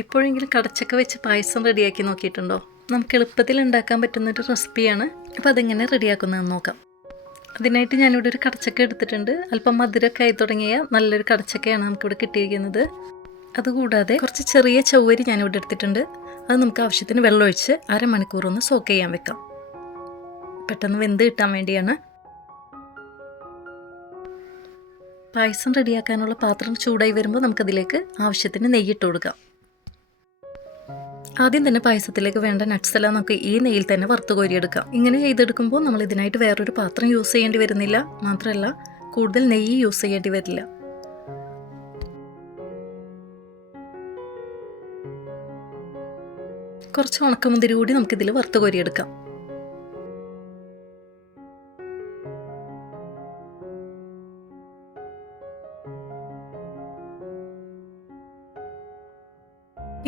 എപ്പോഴെങ്കിലും കടച്ചക്ക വെച്ച് പായസം റെഡിയാക്കി നോക്കിയിട്ടുണ്ടോ? നമുക്ക് എളുപ്പത്തിൽ ഉണ്ടാക്കാൻ പറ്റുന്നൊരു റെസിപ്പിയാണ്. അപ്പോൾ അതെങ്ങനെ റെഡിയാക്കുന്നതെന്ന് നോക്കാം. അതിനായിട്ട് ഞാനിവിടെ ഒരു കടച്ചക്ക എടുത്തിട്ടുണ്ട്. അല്പം മധുരമൊക്കെ ആയി തുടങ്ങിയ നല്ലൊരു കടച്ചക്കയാണ് നമുക്കിവിടെ കിട്ടിയിരിക്കുന്നത്. അതുകൂടാതെ കുറച്ച് ചെറിയ ചവ്വരി ഞാനിവിടെ എടുത്തിട്ടുണ്ട്. അത് നമുക്ക് ആവശ്യത്തിന് വെള്ളമൊഴിച്ച് അരമണിക്കൂർ ഒന്ന് സോക്ക് ചെയ്യാൻ വെക്കാം. പെട്ടെന്ന് വെന്ത് കിട്ടാൻ വേണ്ടിയാണ്. പായസം റെഡിയാക്കാനുള്ള പാത്രം ചൂടായി വരുമ്പോൾ നമുക്കതിലേക്ക് ആവശ്യത്തിന് നെയ്യിട്ട് കൊടുക്കാം. ആദ്യം തന്നെ പായസത്തിലേക്ക് വേണ്ട നട്ട്സ് എല്ലാം നമുക്ക് ഈ നെയ്യിൽ തന്നെ വറുത്ത് കോരിയെടുക്കാം. ഇങ്ങനെ ചെയ്തെടുക്കുമ്പോൾ നമ്മൾ ഇതിനായിട്ട് വേറൊരു പാത്രം യൂസ് ചെയ്യേണ്ടി വരുന്നില്ല. മാത്രമല്ല കൂടുതൽ നെയ്യ് യൂസ് ചെയ്യേണ്ടി വരില്ല. കുറച്ച് ഉണക്കമുന്തിരി കൂടി നമുക്കിതിൽ വറുത്ത് കോരിയെടുക്കാം.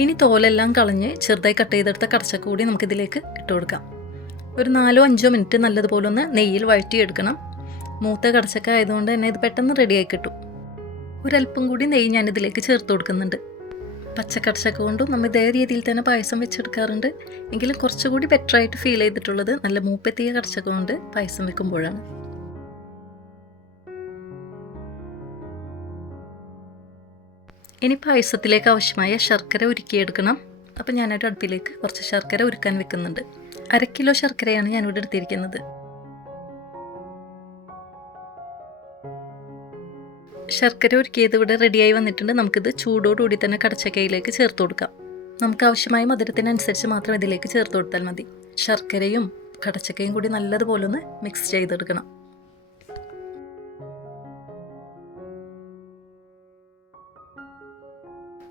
ഇനി തോലെല്ലാം കളഞ്ഞ് ചെറുതായി കട്ട് ചെയ്തെടുത്ത കടച്ചക്ക കൂടി നമുക്കിതിലേക്ക് ഇട്ട് കൊടുക്കാം. ഒരു 4-5 മിനിറ്റ് നല്ലതുപോലെ ഒന്ന് നെയ്യിൽ വഴറ്റിയെടുക്കണം. മൂത്ത കടച്ചക്ക ആയതുകൊണ്ട് തന്നെ ഇത് പെട്ടെന്ന് റെഡിയായി കിട്ടും. ഒരല്പം കൂടി നെയ്യ് ഞാനിതിലേക്ക് ചേർത്ത് കൊടുക്കുന്നുണ്ട്. പച്ചക്കടച്ചക്ക കൊണ്ടും നമ്മൾ ഇതേ രീതിയിൽ തന്നെ പായസം വെച്ചെടുക്കാറുണ്ട്. എങ്കിലും കുറച്ചുകൂടി ബെറ്ററായിട്ട് ഫീൽ ചെയ്തിട്ടുള്ളത് നല്ല മൂപ്പെത്തിയ കടച്ചക്ക കൊണ്ട് പായസം വെക്കുമ്പോഴാണ്. ഇനി പായസത്തിലേക്ക് ആവശ്യമായ ശർക്കര ഉരുക്കിയെടുക്കണം. അപ്പം ഞാനൊരു അടുപ്പിലേക്ക് കുറച്ച് ശർക്കര ഉരുക്കാൻ വെക്കുന്നുണ്ട്. 1 കിലോ ശർക്കരയാണ് ഞാനിവിടെ എടുത്തിരിക്കുന്നത്. ശർക്കര ഉരുക്കിയത് ഇവിടെ റെഡിയായി വന്നിട്ടുണ്ട്. നമുക്കിത് ചൂടോടുകൂടി തന്നെ കടച്ചക്കയിലേക്ക് ചേർത്ത് കൊടുക്കാം. നമുക്ക് ആവശ്യമായ മധുരത്തിനനുസരിച്ച് മാത്രം ഇതിലേക്ക് ചേർത്ത് കൊടുത്താൽ മതി. ശർക്കരയും കടച്ചക്കയും കൂടി നല്ലതുപോലെ ഒന്ന് മിക്സ് ചെയ്തെടുക്കണം.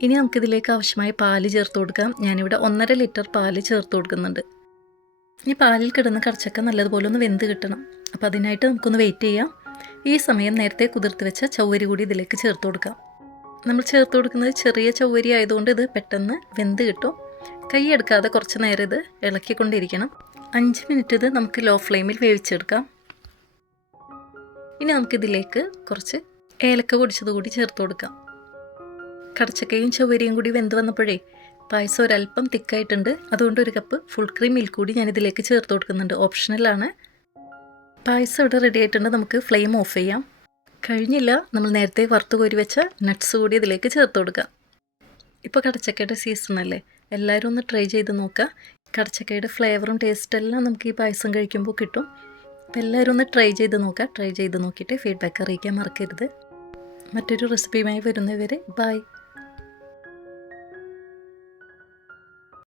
ഇനി നമുക്കിതിലേക്ക് ആവശ്യമായ പാല് ചേർത്ത് കൊടുക്കാം. ഞാനിവിടെ 1.5 ലിറ്റർ പാല് ചേർത്ത് കൊടുക്കുന്നുണ്ട്. ഇനി പാലിൽ കിടന്ന് കടച്ചക്ക നല്ലതുപോലെ ഒന്ന് വെന്ത് കിട്ടണം. അപ്പോൾ അതിനായിട്ട് നമുക്കൊന്ന് വെയിറ്റ് ചെയ്യാം. ഈ സമയം നേരത്തെ കുതിർത്ത് വെച്ച ചവ്വരി കൂടി ഇതിലേക്ക് ചേർത്ത് കൊടുക്കാം. നമ്മൾ ചേർത്ത് കൊടുക്കുന്നത് ചെറിയ ചവ്വരി ആയതുകൊണ്ട് ഇത് പെട്ടെന്ന് വെന്ത് കിട്ടും. കൈയെടുക്കാതെ കുറച്ച് നേരം ഇത് ഇളക്കിക്കൊണ്ടിരിക്കണം. 5 മിനിറ്റ് ഇത് നമുക്ക് ലോ ഫ്ലെയിമിൽ വേവിച്ചെടുക്കാം. ഇനി നമുക്കിതിലേക്ക് കുറച്ച് ഏലക്ക പൊടിച്ചത് കൂടി ചേർത്ത് കൊടുക്കാം. കടച്ചക്കയും ചവ്വരിയും കൂടി വെന്ത് വന്നപ്പോഴേ പായസം ഒരല്പം തിക്കായിട്ടുണ്ട്. അതുകൊണ്ട് 1 കപ്പ് ഫുൾ ക്രീം മിൽക്ക് കൂടി ഞാനിതിലേക്ക് ചേർത്ത് കൊടുക്കുന്നുണ്ട്. ഓപ്ഷണലാണ്. പായസം ഇവിടെ റെഡി ആയിട്ടുണ്ട്. നമുക്ക് ഫ്ലെയിം ഓഫ് ചെയ്യാം. കഴിഞ്ഞില്ല, നമ്മൾ നേരത്തെ വറുത്ത് കോരി വെച്ച നട്ട്സ് കൂടി ഇതിലേക്ക് ചേർത്ത് കൊടുക്കാം. ഇപ്പോൾ കടച്ചക്കയുടെ സീസണല്ലേ, എല്ലാവരും ഒന്ന് ട്രൈ ചെയ്ത് നോക്കുക. കടച്ചക്കയുടെ ഫ്ലേവറും ടേസ്റ്റെല്ലാം നമുക്ക് ഈ പായസം കഴിക്കുമ്പോൾ കിട്ടും. അപ്പോൾ എല്ലാവരും ഒന്ന് ട്രൈ ചെയ്ത് നോക്കുക. ട്രൈ ചെയ്ത് നോക്കിയിട്ട് ഫീഡ്ബാക്ക് അറിയിക്കാൻ മറക്കരുത്. മറ്റൊരു റെസിപ്പിയുമായി വരുന്നവരെ ബൈ.